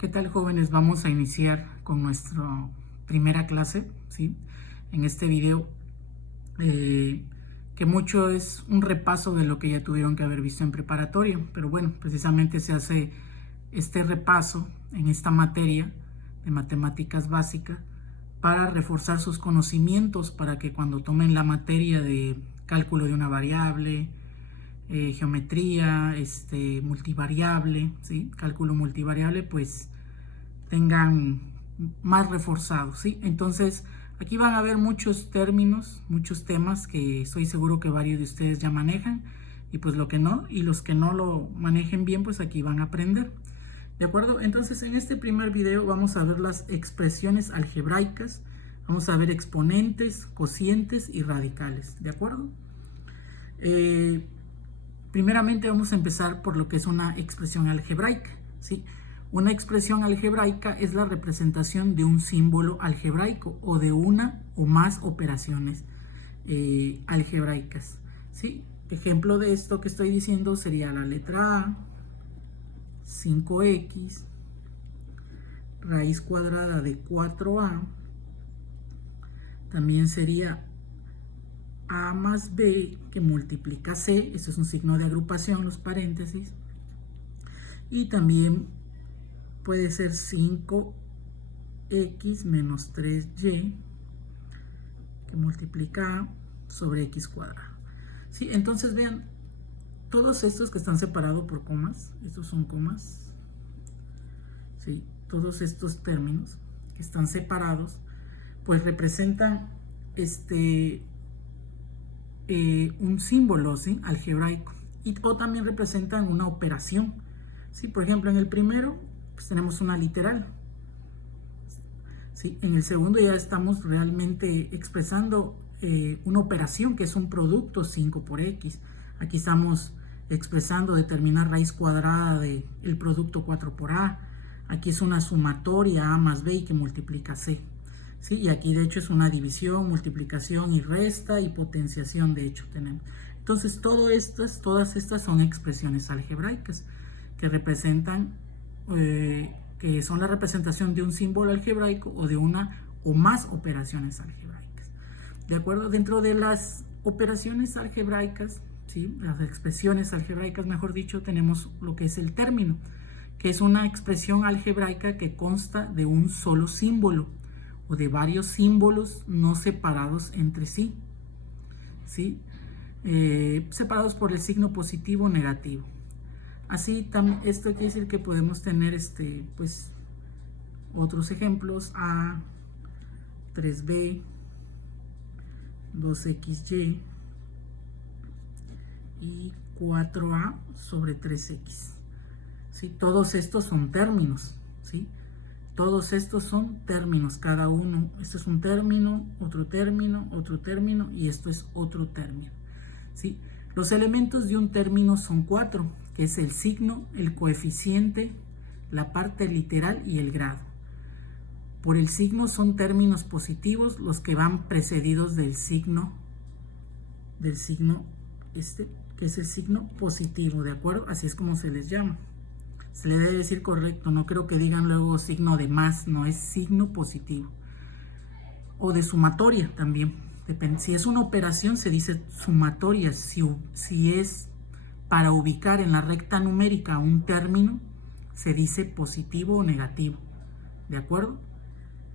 ¿Qué tal, jóvenes? Vamos a iniciar con nuestra primera clase, ¿sí? En este video, que mucho es un repaso de lo que ya tuvieron que haber visto en preparatoria, pero bueno, precisamente se hace este repaso en esta materia de matemáticas básicas para reforzar sus conocimientos, para que cuando tomen la materia de cálculo de una variable, geometría, multivariable, ¿sí? Cálculo multivariable, pues tengan más reforzados, ¿sí? Entonces, aquí van a ver muchos términos, muchos temas que estoy seguro que varios de ustedes ya manejan, y pues lo que no, y los que no lo manejen bien, pues aquí van a aprender. ¿De acuerdo? Entonces, en este primer video vamos a ver las expresiones algebraicas, vamos a ver exponentes, cocientes y radicales. ¿De acuerdo? Primeramente vamos a empezar por lo que es una expresión algebraica, ¿sí? Una expresión algebraica es la representación de un símbolo algebraico o de una o más operaciones algebraicas, ¿sí? Ejemplo de esto que estoy diciendo sería la letra A, 5x, raíz cuadrada de 4a, también sería A más B que multiplica C, eso es un signo de agrupación, los paréntesis, y también puede ser 5x menos 3y que multiplica A sobre x cuadrado. ¿Sí? Entonces vean, todos estos que están separados por comas, estos son comas, ¿sí? Todos estos términos que están separados, pues representan un símbolo, ¿sí? Algebraico, o también representan una operación, ¿sí? Por ejemplo, en el primero pues tenemos una literal, ¿sí? En el segundo ya estamos realmente expresando una operación que es un producto 5 por x. Aquí estamos expresando determinar raíz cuadrada del producto 4 por a. Aquí es una sumatoria a más b que multiplica c. ¿Sí? Y aquí de hecho es una división, multiplicación y resta y potenciación, de hecho tenemos. Entonces todas estas son expresiones algebraicas que representan, que son la representación de un símbolo algebraico o de una o más operaciones algebraicas. ¿De acuerdo? Dentro de las operaciones algebraicas, ¿sí? Las expresiones algebraicas, mejor dicho, tenemos lo que es el término, que es una expresión algebraica que consta de un solo símbolo o de varios símbolos no separados entre sí, ¿sí? Separados por el signo positivo o negativo. Así, esto quiere decir que podemos tener pues, otros ejemplos: A, 3b, 2xy y 4a sobre 3x. ¿Sí? Todos estos son términos, ¿sí? Todos estos son términos, cada uno. Esto es un término, otro término, otro término, y esto es otro término, ¿sí? Los elementos de un término son 4, que es el signo, el coeficiente, la parte literal y el grado. Por el signo son términos positivos los que van precedidos del signo, que es el signo positivo, ¿de acuerdo? Así es como se les llama. Se le debe decir correcto, no creo que digan luego signo de más, no, es signo positivo. O de sumatoria también, depende. Si es una operación se dice sumatoria, si es para ubicar en la recta numérica un término, se dice positivo o negativo, ¿de acuerdo?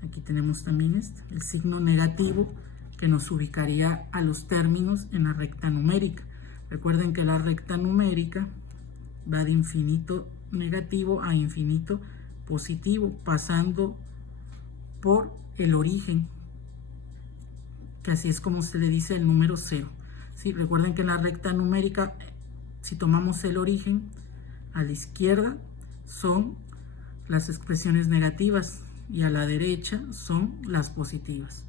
Aquí tenemos también el signo negativo que nos ubicaría a los términos en la recta numérica. Recuerden que la recta numérica va de infinito negativo a infinito positivo, pasando por el origen, que así es como se le dice el número 0. ¿Sí? Recuerden que en la recta numérica, si tomamos el origen, a la izquierda son las expresiones negativas y a la derecha son las positivas.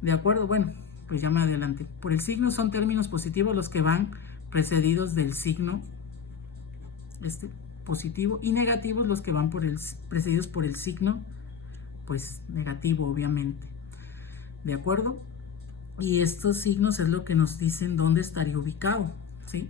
¿De acuerdo? Bueno, pues ya me adelanté. Por el signo son términos positivos los que van precedidos del signo positivo, y negativos los que van precedidos por el signo pues negativo, obviamente. ¿De acuerdo? Y estos signos es lo que nos dicen dónde estaría ubicado, ¿sí?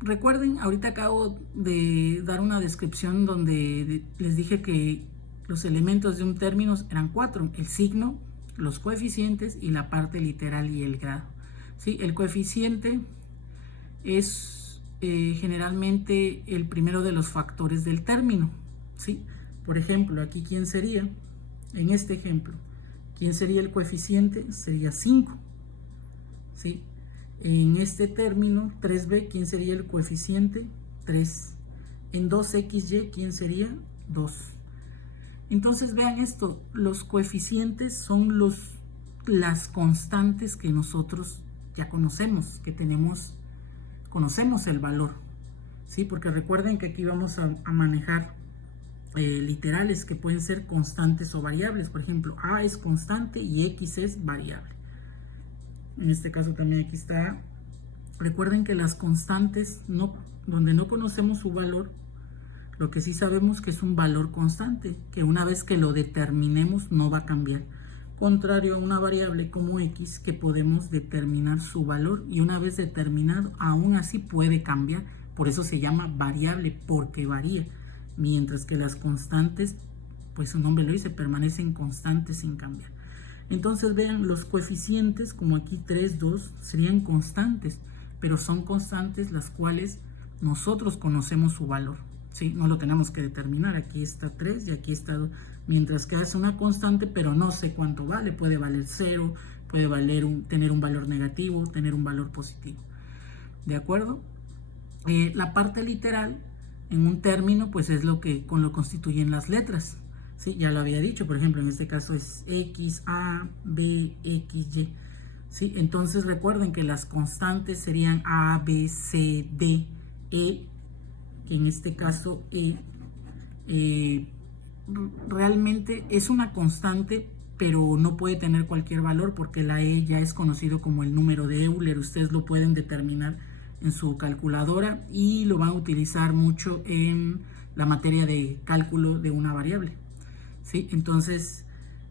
Recuerden, ahorita acabo de dar una descripción donde les dije que los elementos de un término eran 4: el signo, los coeficientes y la parte literal y el grado. ¿Sí? El coeficiente es generalmente el primero de los factores del término. ¿Sí? Por ejemplo, aquí ¿quién sería? En este ejemplo, ¿quién sería el coeficiente? Sería 5. ¿Sí? En este término 3b, ¿quién sería el coeficiente? 3. En 2xy, ¿quién sería? 2. Entonces vean esto, los coeficientes son las constantes que nosotros ya conocemos, conocemos el valor, ¿sí? Porque recuerden que aquí vamos a manejar literales que pueden ser constantes o variables. Por ejemplo, a es constante y x es variable. En este caso también aquí está. Recuerden que las constantes, donde no conocemos su valor, lo que sí sabemos que es un valor constante, que una vez que lo determinemos no va a cambiar. Contrario a una variable como x, que podemos determinar su valor y una vez determinado, aún así puede cambiar. Por eso se llama variable, porque varía. Mientras que las constantes, pues su nombre lo dice, permanecen constantes sin cambiar. Entonces vean, los coeficientes, como aquí 3, 2, serían constantes, pero son constantes las cuales nosotros conocemos su valor, ¿sí? No lo tenemos que determinar. Aquí está 3 y aquí está 2, mientras que es una constante, pero no sé cuánto vale. Puede valer 0, puede tener un valor negativo, tener un valor positivo. ¿De acuerdo? La parte literal en un término, pues es lo que constituyen las letras. Sí, ya lo había dicho, por ejemplo, en este caso es X, A, B, X, Y. ¿Sí? Entonces recuerden que las constantes serían A, B, C, D, E, que en este caso realmente es una constante, pero no puede tener cualquier valor porque la E ya es conocido como el número de Euler. Ustedes lo pueden determinar en su calculadora y lo van a utilizar mucho en la materia de cálculo de una variable. ¿Sí? Entonces,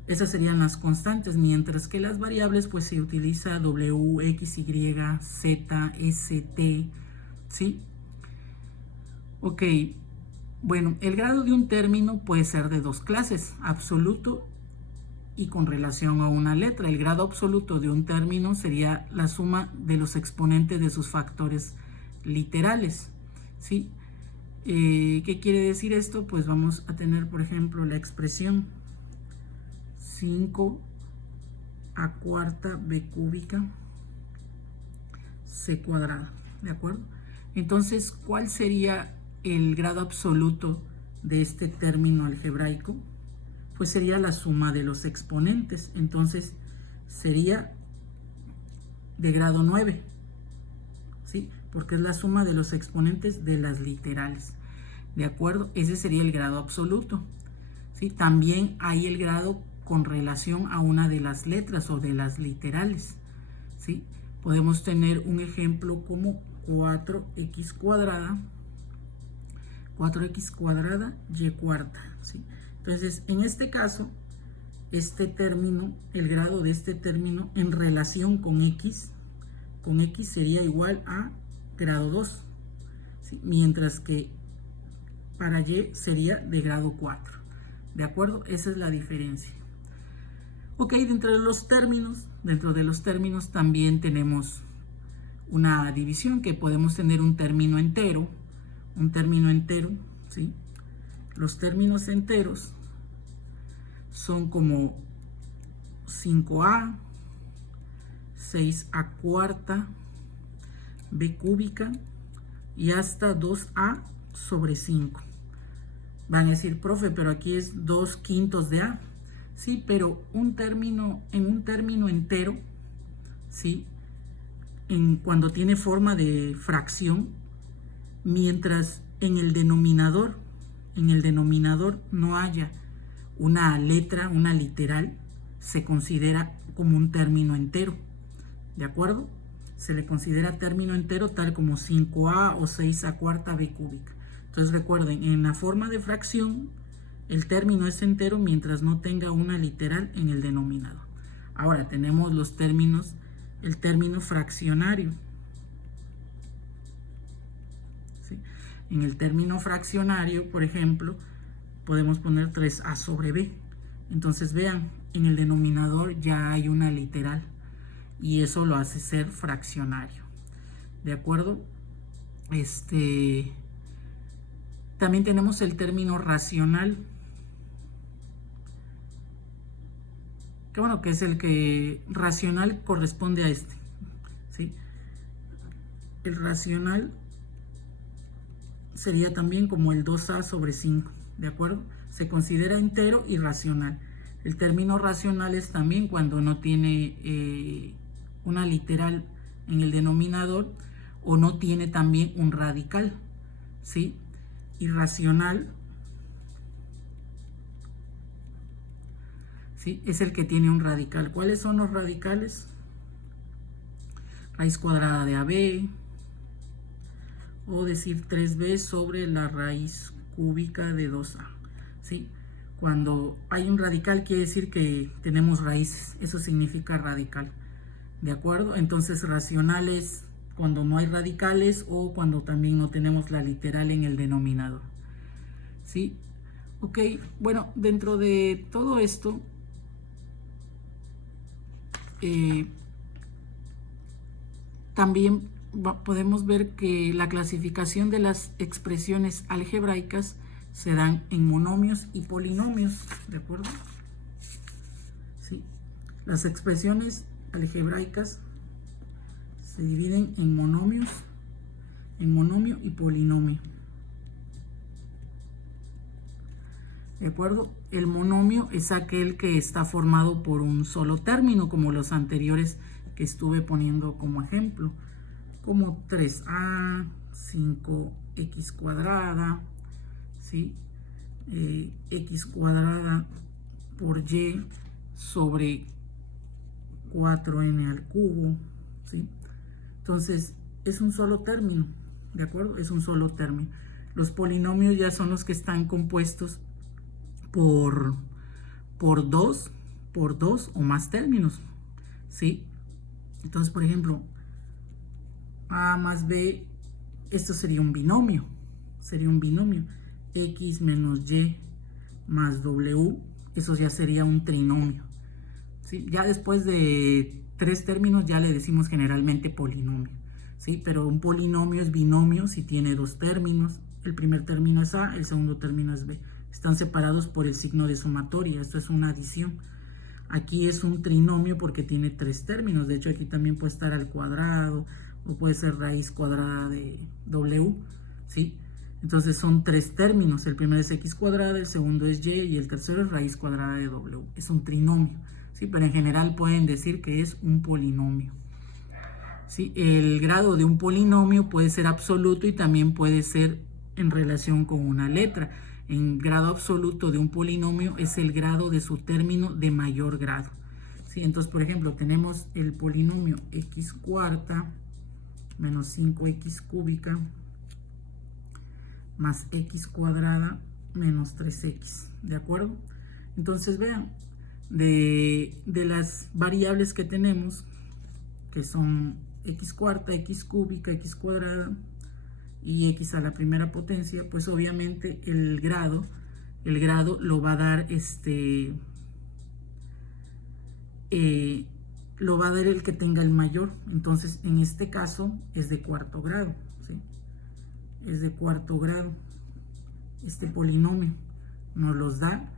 esas serían las constantes, mientras que las variables, pues se utiliza W, X, Y, Z, S, T, ¿sí? Ok, bueno, el grado de un término puede ser de dos clases, absoluto y con relación a una letra. El grado absoluto de un término sería la suma de los exponentes de sus factores literales, ¿sí? ¿Qué quiere decir esto? Pues vamos a tener, por ejemplo, la expresión 5 a cuarta b cúbica c cuadrada, ¿de acuerdo? Entonces, ¿cuál sería el grado absoluto de este término algebraico? Pues sería la suma de los exponentes. Entonces, sería de grado 9, ¿sí? Porque es la suma de los exponentes de las literales, ¿de acuerdo? Ese sería el grado absoluto, ¿sí? También hay el grado con relación a una de las letras o de las literales, ¿sí? Podemos tener un ejemplo como 4x cuadrada y cuarta, ¿sí? Entonces, en este caso, este término, el grado de este término en relación con x sería igual a grado 2, ¿sí? Mientras que para y sería de grado 4, ¿de acuerdo? Esa es la diferencia. Ok, dentro de los términos también tenemos una división, que podemos tener un término entero, ¿sí? Los términos enteros son como 5a, 6a cuarta, b cúbica y hasta 2a sobre 5. Van a decir, profe, pero aquí es 2/5 de a. Sí, pero en un término entero, ¿sí? Cuando tiene forma de fracción, mientras en el denominador no haya una letra, una literal, se considera como un término entero, ¿de acuerdo? Se le considera término entero tal como 5a o 6a cuarta b cúbica. Entonces recuerden, en la forma de fracción, el término es entero mientras no tenga una literal en el denominador. Ahora tenemos el término fraccionario. En el término fraccionario, por ejemplo, podemos poner 3a sobre b. Entonces vean, en el denominador ya hay una literal y eso lo hace ser fraccionario. ¿De acuerdo? También tenemos el término racional, que bueno, que es el que racional corresponde a este, ¿sí? El racional sería también como el 2a sobre 5, ¿de acuerdo? Se considera entero y racional. El término racional es también cuando no tiene una literal en el denominador o no tiene también un radical, ¿sí? Irracional, ¿sí? Es el que tiene un radical. ¿Cuáles son los radicales? Raíz cuadrada de AB, o decir 3b sobre la raíz cúbica de 2a, ¿sí? Cuando hay un radical quiere decir que tenemos raíces, eso significa radical, ¿de acuerdo? Entonces racional es cuando no hay radicales o cuando también no tenemos la literal en el denominador, ¿sí? Ok, bueno, dentro de todo esto, también podemos ver que la clasificación de las expresiones algebraicas se dan en monomios y polinomios, ¿de acuerdo? Sí. Las expresiones algebraicas se dividen en monomios, en monomio y polinomio. ¿De acuerdo? El monomio es aquel que está formado por un solo término, como los anteriores que estuve poniendo como ejemplo, como 3a, 5x cuadrada, ¿sí? X cuadrada por y sobre 4n al cubo, ¿sí? Entonces, es un solo término, ¿de acuerdo? Es un solo término. Los polinomios ya son los que están compuestos por dos o más términos, ¿sí? Entonces, por ejemplo, a más b, esto sería un binomio, x menos y más w, eso ya sería un trinomio, ¿sí? Ya después de 3 términos ya le decimos generalmente polinomio, ¿sí? Pero un polinomio es binomio si tiene 2 términos, el primer término es a, el segundo término es b, están separados por el signo de sumatoria, esto es una adición. Aquí es un trinomio porque tiene 3 términos, de hecho aquí también puede estar al cuadrado o puede ser raíz cuadrada de w, ¿sí? Entonces son 3 términos, el primero es x cuadrada, el segundo es y el tercero es raíz cuadrada de w, es un trinomio, ¿sí? Pero en general pueden decir que es un polinomio, ¿sí? El grado de un polinomio puede ser absoluto y también puede ser en relación con una letra. En grado absoluto de un polinomio es el grado de su término de mayor grado, ¿sí? Entonces, por ejemplo, tenemos el polinomio x cuarta menos 5x cúbica más x cuadrada menos 3x, ¿de acuerdo? Entonces, vean, de las variables que tenemos, que son x cuarta, x cúbica, x cuadrada y x a la primera potencia, pues obviamente el grado lo va a dar lo va a dar el que tenga el mayor. Entonces en este caso es de cuarto grado, ¿sí? Es de cuarto grado. Este polinomio nos los da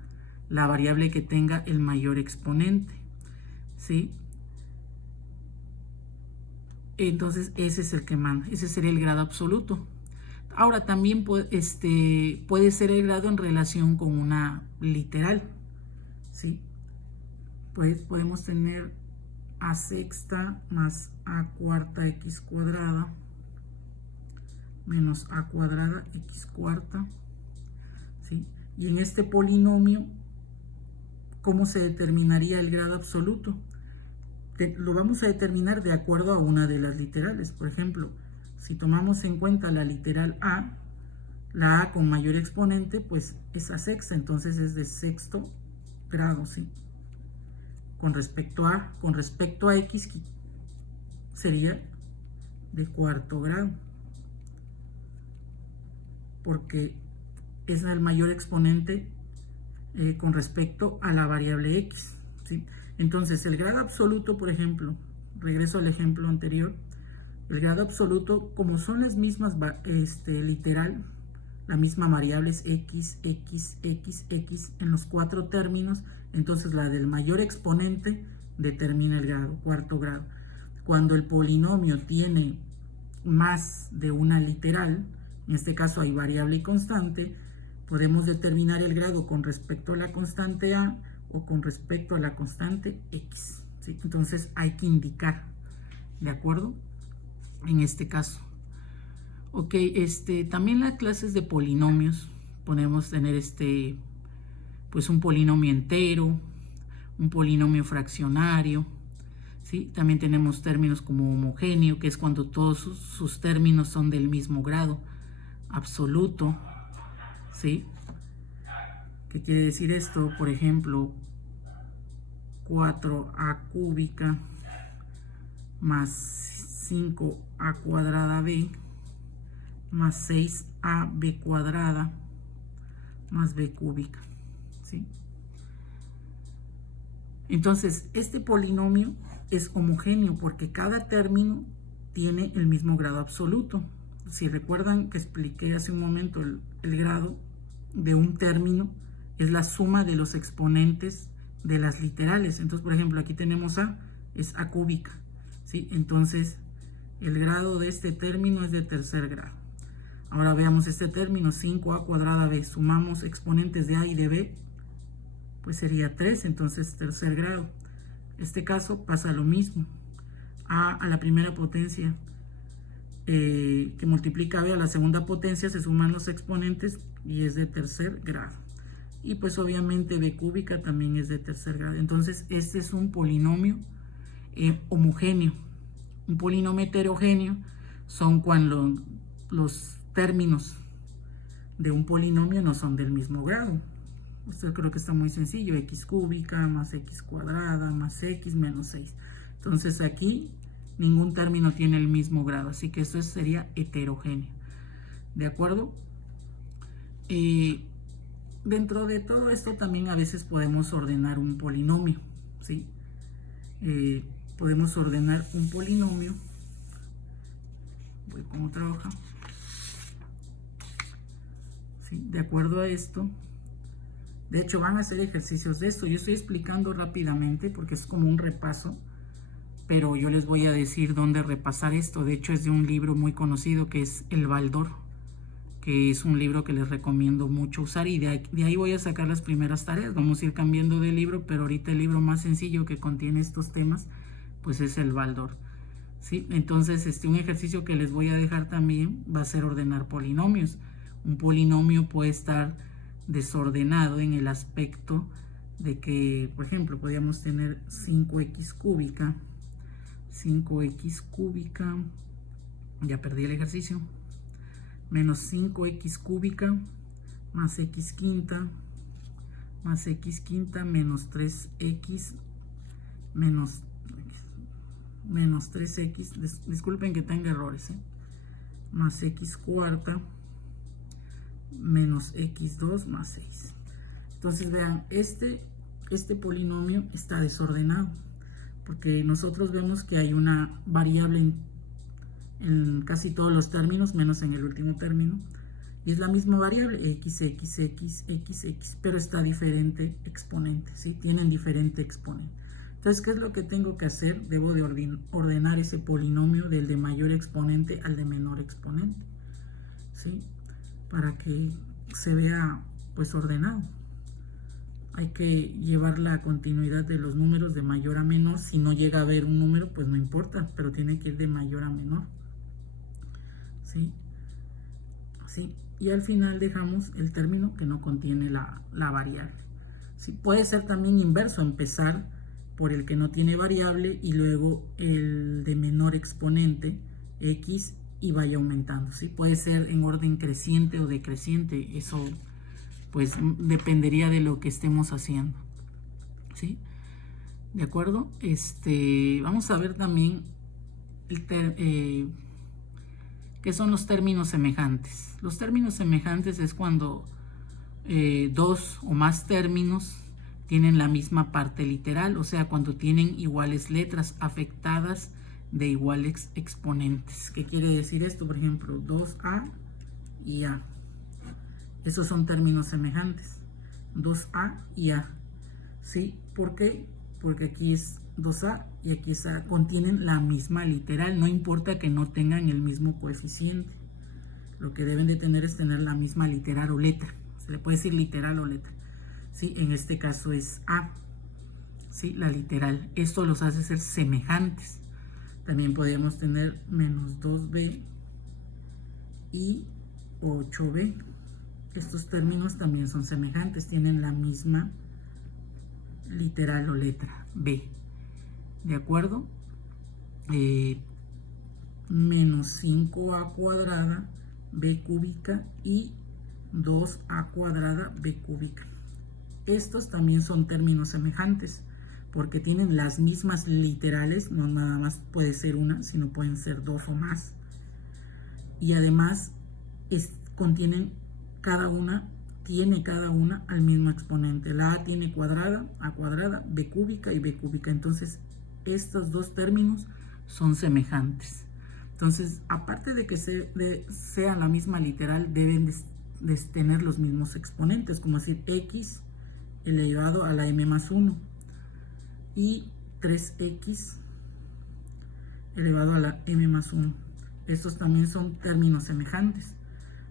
la variable que tenga el mayor exponente, ¿sí? Entonces ese es el que manda, ese sería el grado absoluto. Ahora también puede ser el grado en relación con una literal, ¿sí? Pues podemos tener a sexta más a cuarta x cuadrada menos a cuadrada x cuarta, ¿sí? Y en este polinomio, ¿cómo se determinaría el grado absoluto? Lo vamos a determinar de acuerdo a una de las literales. Por ejemplo, si tomamos en cuenta la literal a, la a con mayor exponente, pues es a sexta, entonces es de sexto grado, ¿sí? Con respecto a x sería de cuarto grado. porque es el mayor exponente con respecto a la variable x, ¿sí? Entonces el grado absoluto, por ejemplo, regreso al ejemplo anterior, el grado absoluto, como son las mismas, literal, la misma variable es x, x, x, x en los 4 términos, entonces la del mayor exponente determina el grado, cuarto grado. Cuando el polinomio tiene más de una literal, en este caso hay variable y constante, podemos determinar el grado con respecto a la constante a o con respecto a la constante x, ¿sí? Entonces hay que indicar, ¿de acuerdo? En este caso. Ok, también las clases de polinomios, podemos tener pues un polinomio entero, un polinomio fraccionario, ¿sí? También tenemos términos como homogéneo, que es cuando todos sus términos son del mismo grado absoluto, ¿sí? ¿Qué quiere decir esto? Por ejemplo, 4a cúbica más 5a cuadrada b más 6ab cuadrada más b cúbica, ¿sí? Entonces, este polinomio es homogéneo porque cada término tiene el mismo grado absoluto. Si recuerdan que expliqué hace un momento el grado de un término es la suma de los exponentes de las literales. Entonces, por ejemplo, aquí tenemos a, es a cúbica, ¿sí? Entonces, el grado de este término es de tercer grado. Ahora veamos este término, 5a cuadrada b, sumamos exponentes de a y de b, pues sería 3, entonces tercer grado. Este caso pasa lo mismo, a la primera potencia que multiplica a b a la segunda potencia, se suman los exponentes y es de tercer grado. Y pues obviamente b cúbica también es de tercer grado. Entonces este es un polinomio homogéneo. Un polinomio heterogéneo son cuando los términos de un polinomio no son del mismo grado. Esto creo que está muy sencillo, x cúbica más x cuadrada más x menos 6. Entonces aquí ningún término tiene el mismo grado, así que esto sería heterogéneo. ¿De acuerdo? Dentro de todo esto también a veces podemos ordenar un polinomio, ¿sí? Podemos ordenar un polinomio. Voy con otra hoja. ¿Sí? De acuerdo a esto. De hecho, van a hacer ejercicios de esto. Yo estoy explicando rápidamente porque es como un repaso, pero yo les voy a decir dónde repasar esto. De hecho, es de un libro muy conocido que es El Baldor, que es un libro que les recomiendo mucho usar y de ahí voy a sacar las primeras tareas. Vamos a ir cambiando de libro, pero ahorita el libro más sencillo que contiene estos temas, pues es El Baldor, ¿sí? Entonces, un ejercicio que les voy a dejar también va a ser ordenar polinomios. Un polinomio puede estar desordenado en el aspecto de que, por ejemplo, podríamos tener 5x cúbica, ya perdí el ejercicio, menos 5x cúbica más x quinta menos 3x menos 3x, disculpen que tenga errores, más x cuarta menos x2 más 6. Entonces vean, este polinomio está desordenado porque nosotros vemos que hay una variable en casi todos los términos menos en el último término y es la misma variable x, pero está diferente exponente, ¿sí? Tienen diferente exponente. Entonces, ¿qué es lo que tengo que hacer? Debo de ordenar ese polinomio del de mayor exponente al de menor exponente, ¿sí? Para que se vea pues ordenado. Hay que llevar la continuidad de los números de mayor a menor. Si no llega a haber un número, pues no importa, pero tiene que ir de mayor a menor, ¿sí? ¿Sí? Y al final dejamos el término que no contiene la variable, ¿sí? Puede ser también inverso, empezar por el que no tiene variable y luego el de menor exponente, x, y vaya aumentando, ¿sí? Puede ser en orden creciente o decreciente, eso pues dependería de lo que estemos haciendo, ¿sí? ¿De acuerdo? Vamos a ver también ¿Qué son los términos semejantes? Los términos semejantes es cuando dos o más términos tienen la misma parte literal, o sea, cuando tienen iguales letras afectadas de iguales exponentes. ¿Qué quiere decir esto? Por ejemplo, 2A y A. Esos son términos semejantes. 2A y A. ¿Sí? ¿Por qué? Porque aquí es 2A y aquí es A. Contienen la misma literal. No importa que no tengan el mismo coeficiente. Lo que deben de tener es tener la misma literal o letra. Se le puede decir literal o letra. ¿Sí? En este caso es A. ¿Sí? La literal. Esto los hace ser semejantes. También podríamos tener menos 2B y 8B. Estos términos también son semejantes, tienen la misma literal o letra B. ¿De acuerdo? Menos 5A cuadrada B cúbica y 2A cuadrada B cúbica. Estos también son términos semejantes porque tienen las mismas literales, no nada más puede ser una, sino pueden ser dos o más. Y además contienen tiene cada una al mismo exponente. La A tiene cuadrada, A cuadrada, B cúbica y B cúbica. Entonces, estos dos términos son semejantes. Entonces, aparte de que sean la misma literal, deben de tener los mismos exponentes, como decir x elevado a la m más 1 y 3x elevado a la m más 1. Estos también son términos semejantes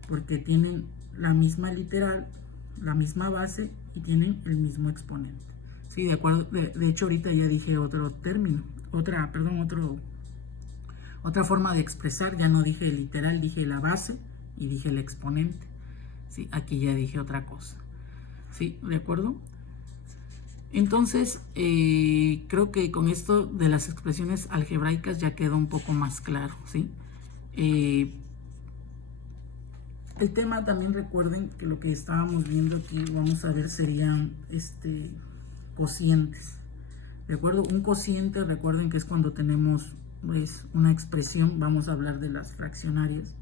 porque tienen la misma literal, la misma base y tienen el mismo exponente. Sí, de acuerdo. De hecho, ahorita ya dije otro término, otra forma de expresar. Ya no dije literal, dije la base y dije el exponente. Sí, aquí ya dije otra cosa. Sí, ¿de acuerdo? Entonces, creo que con esto de las expresiones algebraicas ya quedó un poco más claro, ¿sí? El tema también, recuerden que lo que estábamos viendo aquí, vamos a ver, serían cocientes. ¿De acuerdo? Un cociente, recuerden que es cuando tenemos pues, una expresión, vamos a hablar de las fraccionarias,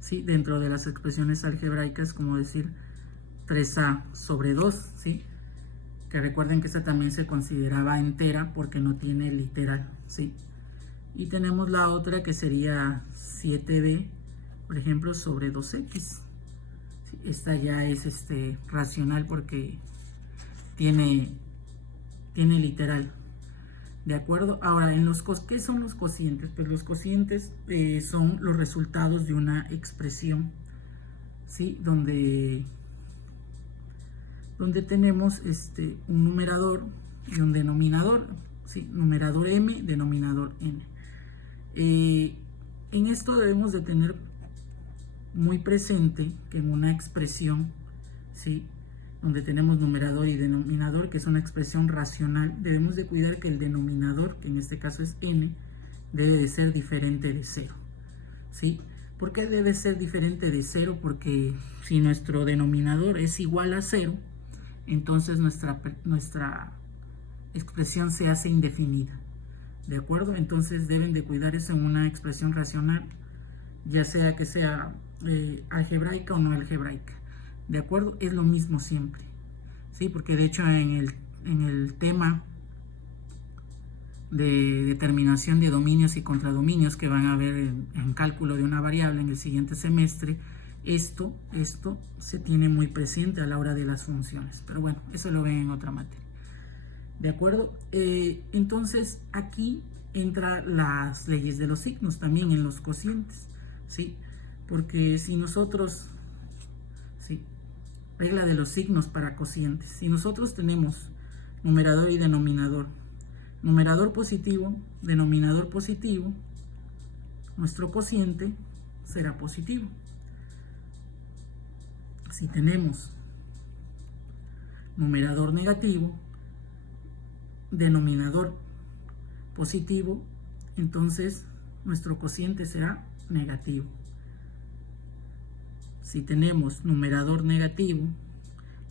¿sí? Dentro de las expresiones algebraicas, como decir 3A sobre 2, ¿sí? Que recuerden que esta también se consideraba entera porque no tiene literal, ¿sí? Y tenemos la otra que sería 7B, por ejemplo, sobre 2x. Esta ya es racional porque tiene literal. ¿De acuerdo? Ahora, ¿qué son los cocientes? Pues los cocientes son los resultados de una expresión, ¿sí? Donde tenemos un numerador y un denominador, ¿sí? Numerador m, denominador n. En esto debemos de tener muy presente que en una expresión, ¿sí? Donde tenemos numerador y denominador, que es una expresión racional, debemos de cuidar que el denominador, que en este caso es n, debe de ser diferente de 0, ¿sí? ¿Por qué debe ser diferente de 0? Porque si nuestro denominador es igual a 0, entonces nuestra expresión se hace indefinida. ¿De acuerdo? Entonces deben de cuidar eso en una expresión racional, ya sea que sea algebraica o no algebraica. ¿De acuerdo? Es lo mismo siempre. ¿Sí? Porque de hecho en el tema de determinación de dominios y contradominios que van a ver en cálculo de una variable en el siguiente semestre, esto se tiene muy presente a la hora de las funciones. Pero bueno, eso lo ven en otra materia. ¿De acuerdo? Entonces aquí entran las leyes de los signos también en los cocientes, ¿sí? Porque si nosotros, ¿sí? Regla de los signos para cocientes. Si nosotros tenemos numerador y denominador, numerador positivo, denominador positivo, nuestro cociente será positivo. Si tenemos numerador negativo, denominador positivo, entonces nuestro cociente será negativo. Si tenemos numerador negativo,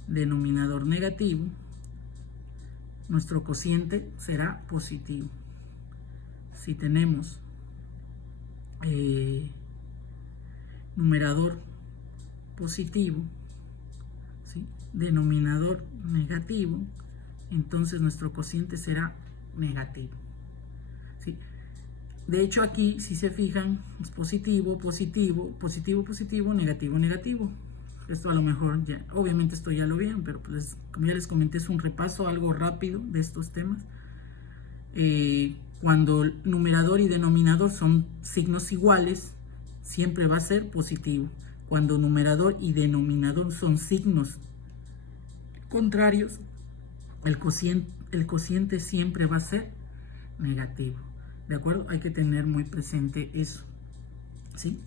denominador negativo, nuestro cociente será positivo. Si tenemos numerador positivo, ¿sí? Denominador negativo, entonces nuestro cociente será negativo, ¿sí? De hecho aquí, si se fijan, es positivo, positivo, positivo, positivo, negativo, negativo. Esto a lo mejor ya, obviamente esto ya lo vieron, pero pues, como ya les comenté, es un repaso algo rápido de estos temas. Cuando numerador y denominador son signos iguales, siempre va a ser positivo. Cuando numerador y denominador son signos contrarios, el cociente siempre va a ser negativo. ¿De acuerdo? Hay que tener muy presente eso, ¿sí?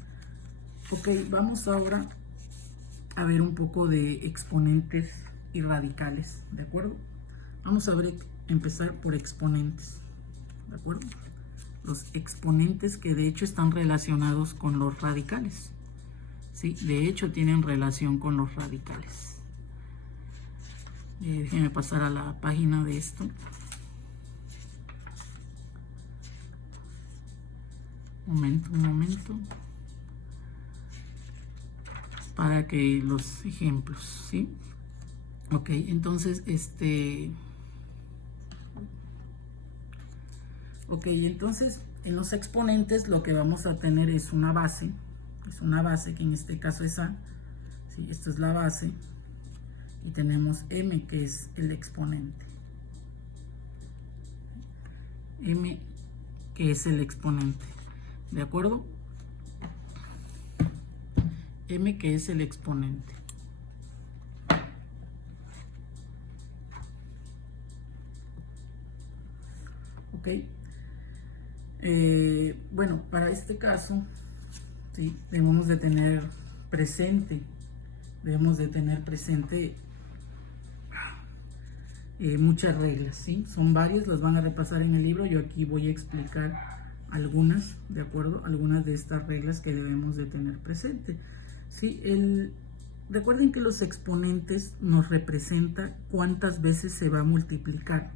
Ok, vamos ahora a ver un poco de exponentes y radicales, ¿de acuerdo? Vamos a ver, empezar por exponentes, ¿de acuerdo? Los exponentes que de hecho están relacionados con los radicales, ¿sí? De hecho tienen relación con los radicales. Déjenme pasar a la página de esto. Un momento. Para que los ejemplos, ¿sí? Ok, entonces, ok, entonces en los exponentes lo que vamos a tener es una base que en este caso es A, ¿sí? Esta es la base, y tenemos M, que es el exponente. M, que es el exponente, ¿de acuerdo? M, que es el exponente. Ok. Bueno, para este caso, ¿sí? Debemos de tener presente muchas reglas, ¿sí? Son varias, las van a repasar en el libro. Yo aquí voy a explicar algunas, ¿de acuerdo? Algunas de estas reglas que debemos de tener presente, ¿sí? Recuerden que los exponentes nos representan cuántas veces se va a multiplicar.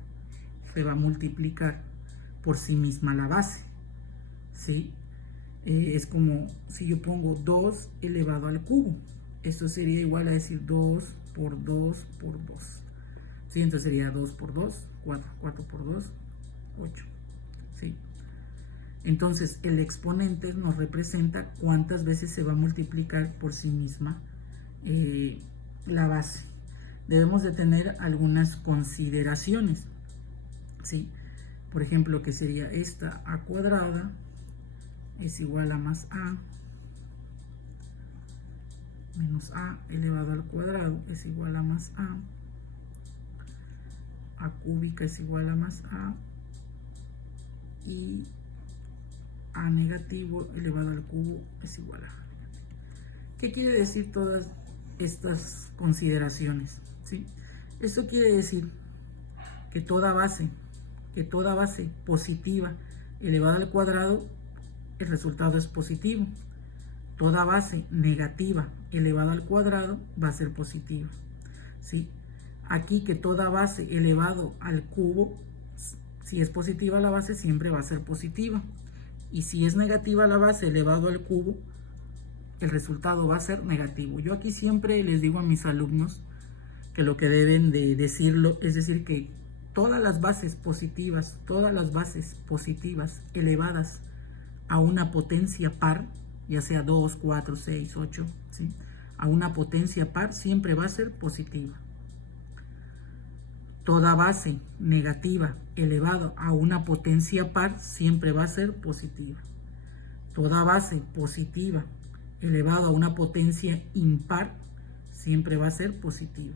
Se va a multiplicar por sí misma la base, ¿sí? Es como si yo pongo 2 elevado al cubo. Esto sería igual a decir 2 por 2 por 2. ¿Sí? Entonces sería 2 por 2, 4. 4 por 2, 8. ¿Sí? Entonces el exponente nos representa cuántas veces se va a multiplicar por sí misma la base. Debemos de tener algunas consideraciones, ¿sí? Por ejemplo, que sería esta a cuadrada es igual a más a menos a elevado al cuadrado es igual a más a cúbica es igual a más a, y a negativo elevado al cubo es igual a. ¿Qué quiere decir todas estas consideraciones? ¿Sí? Esto quiere decir que toda base positiva elevada al cuadrado, el resultado es positivo. Toda base negativa elevada al cuadrado va a ser positiva, ¿sí? Aquí que toda base elevado al cubo, si es positiva la base, siempre va a ser positiva. Y si es negativa la base elevado al cubo, el resultado va a ser negativo. Yo aquí siempre les digo a mis alumnos que lo que deben de decirlo, es decir, que todas las bases positivas elevadas a una potencia par, ya sea 2, 4, 6, 8, ¿sí? A una potencia par siempre va a ser positiva. Toda base negativa elevada a una potencia par siempre va a ser positiva. Toda base positiva elevada a una potencia impar siempre va a ser positiva.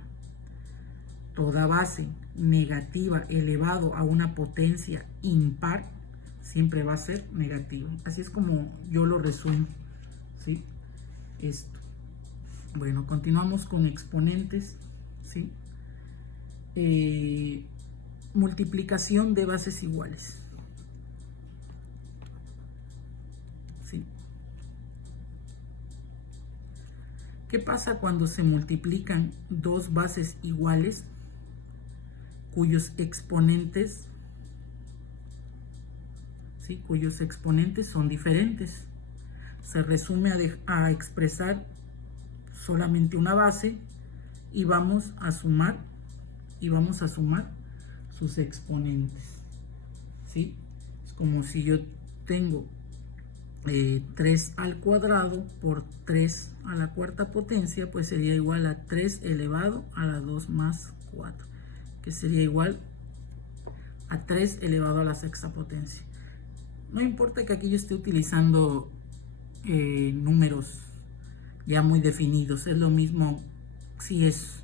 Toda base negativa elevado a una potencia impar siempre va a ser negativo. Así es como yo lo resumo, ¿sí? Esto. Bueno, continuamos con exponentes, ¿sí? Multiplicación de bases iguales, ¿sí? ¿Qué pasa cuando se multiplican dos bases iguales cuyos exponentes, ¿sí? Cuyos exponentes son diferentes? se resume a expresar solamente una base y vamos a sumar sus exponentes, ¿sí? Es como si yo tengo 3 al cuadrado por 3 a la cuarta potencia, pues sería igual a 3 elevado a la 2 más 4, que sería igual a 3 elevado a la sexta potencia. No importa que aquí yo esté utilizando números ya muy definidos, es lo mismo si es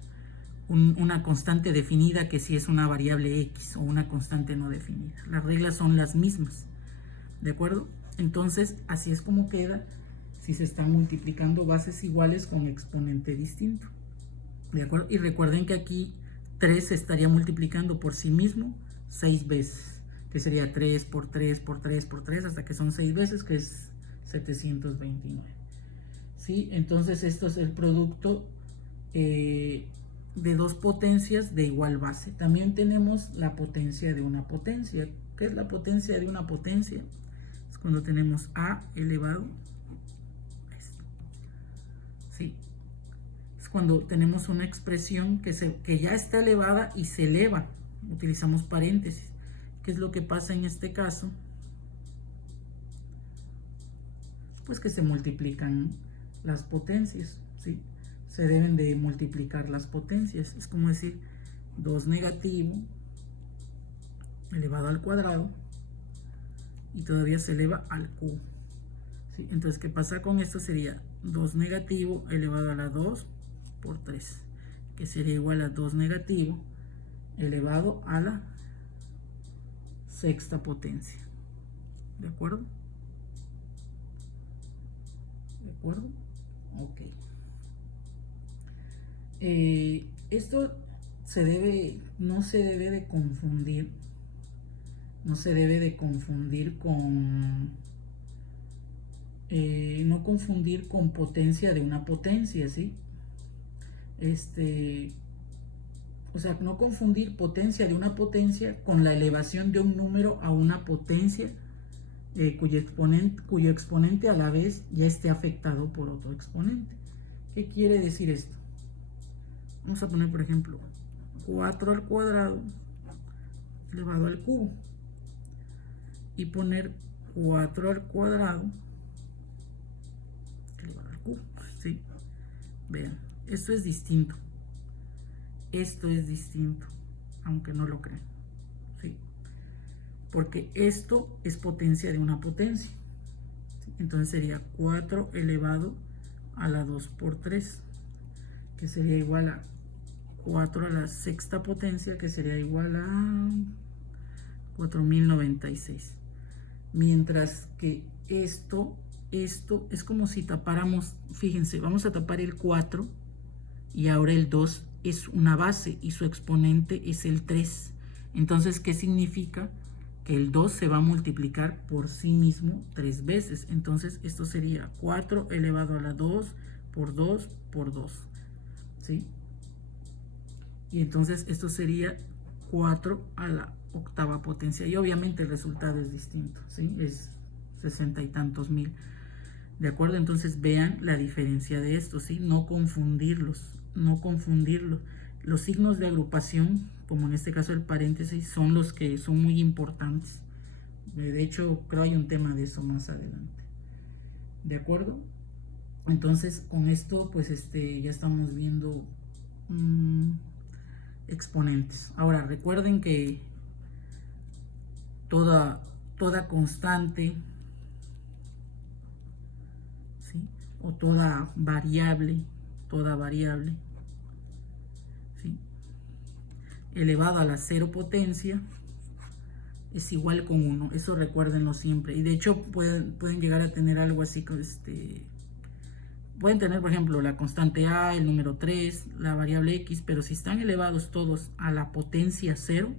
una constante definida que si es una variable x o una constante no definida. Las reglas son las mismas, ¿de acuerdo? Entonces, así es como queda si se están multiplicando bases iguales con exponente distinto, ¿de acuerdo? Y recuerden que aquí 3 se estaría multiplicando por sí mismo 6 veces, que sería 3 por 3 por 3 por 3, hasta que son 6 veces, que es 729. ¿Sí? Entonces, esto es el producto de dos potencias de igual base. También tenemos la potencia de una potencia. ¿Qué es la potencia de una potencia? Es cuando tenemos a elevado a esto. ¿Sí? Es cuando tenemos una expresión que ya está elevada y se eleva. Utilizamos paréntesis. ¿Qué es lo que pasa en este caso? Pues que se multiplican las potencias, ¿sí? Se deben de multiplicar las potencias. Es como decir 2 negativo elevado al cuadrado y todavía se eleva al cubo, ¿sí? Entonces, ¿qué pasa con esto? Sería 2 negativo elevado a la 2 por 3, que sería igual a 2 negativo elevado a la sexta potencia. ¿De acuerdo? ¿De acuerdo? Ok. Esto no se debe de confundir con no confundir con potencia de una potencia, ¿sí? O sea, no confundir potencia de una potencia con la elevación de un número a una potencia cuyo exponente a la vez ya esté afectado por otro exponente. ¿Qué quiere decir esto? Vamos a poner, por ejemplo, 4 al cuadrado elevado al cubo y poner 4 al cuadrado elevado al cubo, ¿sí? Vean, esto es distinto, aunque no lo crean, ¿sí? Porque esto es potencia de una potencia, ¿sí? Entonces sería 4 elevado a la 2 por 3, que sería igual a 4 a la sexta potencia, que sería igual a 4096. Mientras que esto es como si tapáramos, fíjense, vamos a tapar el 4 y ahora el 2 es una base y su exponente es el 3. Entonces, ¿qué significa? Que el 2 se va a multiplicar por sí mismo 3 veces. Entonces, esto sería 4 elevado a la 2 por 2 por 2, ¿sí? Y entonces esto sería 4 a la octava potencia. Y obviamente el resultado es distinto, ¿sí? Es 60 y tantos mil. ¿De acuerdo? Entonces vean la diferencia de esto, ¿sí? No confundirlos. Los signos de agrupación, como en este caso el paréntesis, son los que son muy importantes. De hecho, creo hay un tema de eso más adelante. ¿De acuerdo? Entonces, con esto, pues ya estamos viendo exponentes. Ahora, recuerden que toda constante, ¿sí? O toda variable, ¿sí? Elevada a la 0 potencia es igual con 1. Eso recuérdenlo siempre. Y de hecho pueden llegar a tener algo así con pueden tener, por ejemplo, la constante a, el número 3, la variable x, pero si están elevados todos a la potencia 0,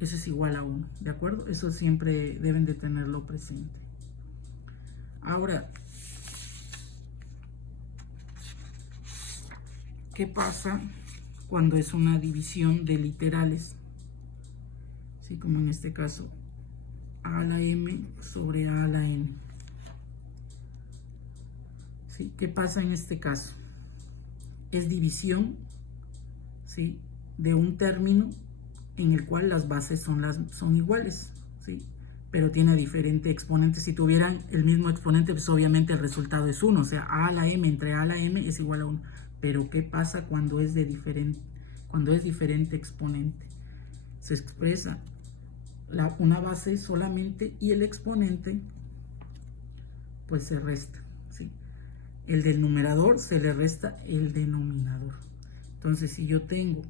eso es igual a 1, ¿de acuerdo? Eso siempre deben de tenerlo presente. Ahora, ¿qué pasa cuando es una división de literales? ¿Sí? Como en este caso, a a la m sobre a a la n. ¿sí? ¿Qué pasa en este caso? Es división, ¿sí?, de un término en el cual las bases son iguales, ¿sí?, pero tiene diferente exponente. Si tuvieran el mismo exponente, pues obviamente el resultado es 1, o sea, a a la m entre a a la m es igual a 1. Pero ¿qué pasa cuando es diferente exponente? Se expresa una base solamente y el exponente pues se resta, ¿sí? El del numerador se le resta el denominador. Entonces, si yo tengo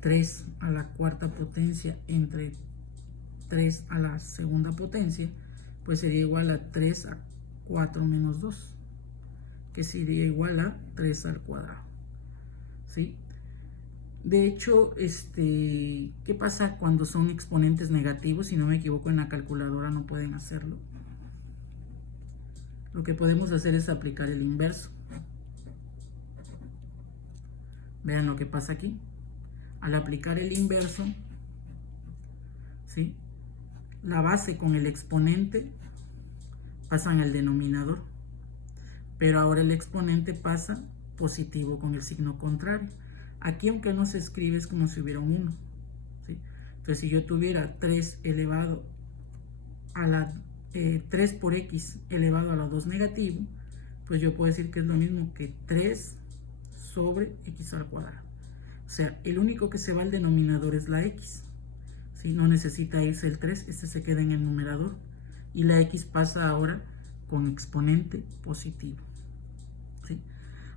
3 a la cuarta potencia entre 3 a la segunda potencia, pues sería igual a 3 a 4 menos 2, que sería igual a 3 al cuadrado, ¿sí? De hecho, ¿qué pasa cuando son exponentes negativos? Si no me equivoco, en la calculadora no pueden hacerlo. Lo que podemos hacer es aplicar el inverso. Vean lo que pasa aquí. Al aplicar el inverso, ¿sí?, la base con el exponente pasan al denominador, pero ahora el exponente pasa positivo con el signo contrario. Aquí, aunque no se escribe, es como si hubiera un 1, ¿sí? Entonces, si yo tuviera 3 elevado a la 3 por x elevado a la 2 negativo, pues yo puedo decir que es lo mismo que 3 sobre x al cuadrado. O sea, el único que se va al denominador es la x, ¿sí? No necesita irse el 3, este se queda en el numerador, y la x pasa ahora con exponente positivo, ¿sí?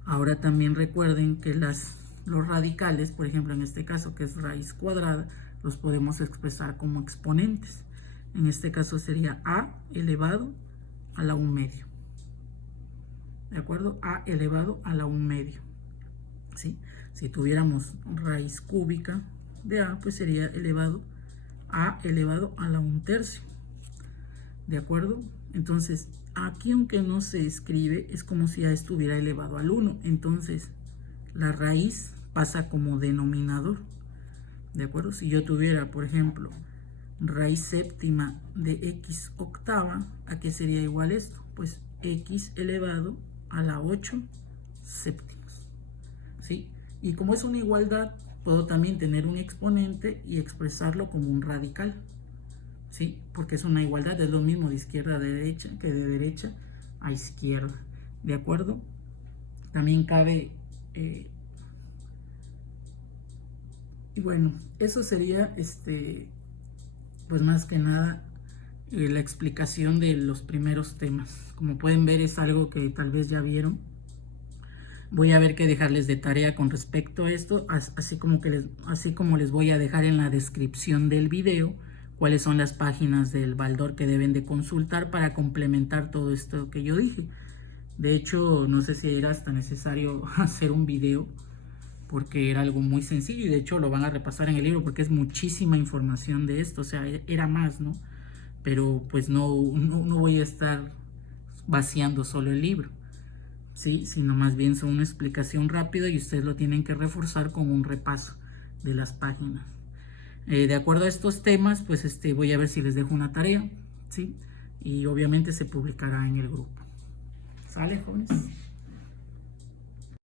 Ahora también recuerden que los radicales, por ejemplo en este caso que es raíz cuadrada, los podemos expresar como exponentes. En este caso sería a elevado a la 1 medio, ¿de acuerdo? A elevado a la 1 medio, ¿sí? Si tuviéramos raíz cúbica de a, pues sería a elevado a la 1 tercio, ¿de acuerdo? Entonces, aquí aunque no se escribe, es como si a estuviera elevado al 1. Entonces, la raíz pasa como denominador, ¿de acuerdo? Si yo tuviera, por ejemplo, raíz séptima de x octava, ¿a qué sería igual esto? Pues x elevado a la 8 séptimos, ¿sí? Y como es una igualdad, puedo también tener un exponente y expresarlo como un radical, ¿sí? Porque es una igualdad, es lo mismo de izquierda a derecha que de derecha a izquierda, ¿de acuerdo? También cabe... y bueno, eso sería, pues más que nada, la explicación de los primeros temas. Como pueden ver, es algo que tal vez ya vieron. Voy a ver qué dejarles de tarea con respecto a esto, así como les voy a dejar en la descripción del video cuáles son las páginas del Baldor que deben de consultar para complementar todo esto que yo dije. De hecho, no sé si era hasta necesario hacer un video, porque era algo muy sencillo y de hecho lo van a repasar en el libro porque es muchísima información de esto, o sea, era más, ¿no? Pero pues no voy a estar vaciando solo el libro, ¿sí? Sino más bien son una explicación rápida y ustedes lo tienen que reforzar con un repaso de las páginas. De acuerdo a estos temas, pues voy a ver si les dejo una tarea, ¿sí? Y obviamente se publicará en el grupo. ¿Sale, jóvenes?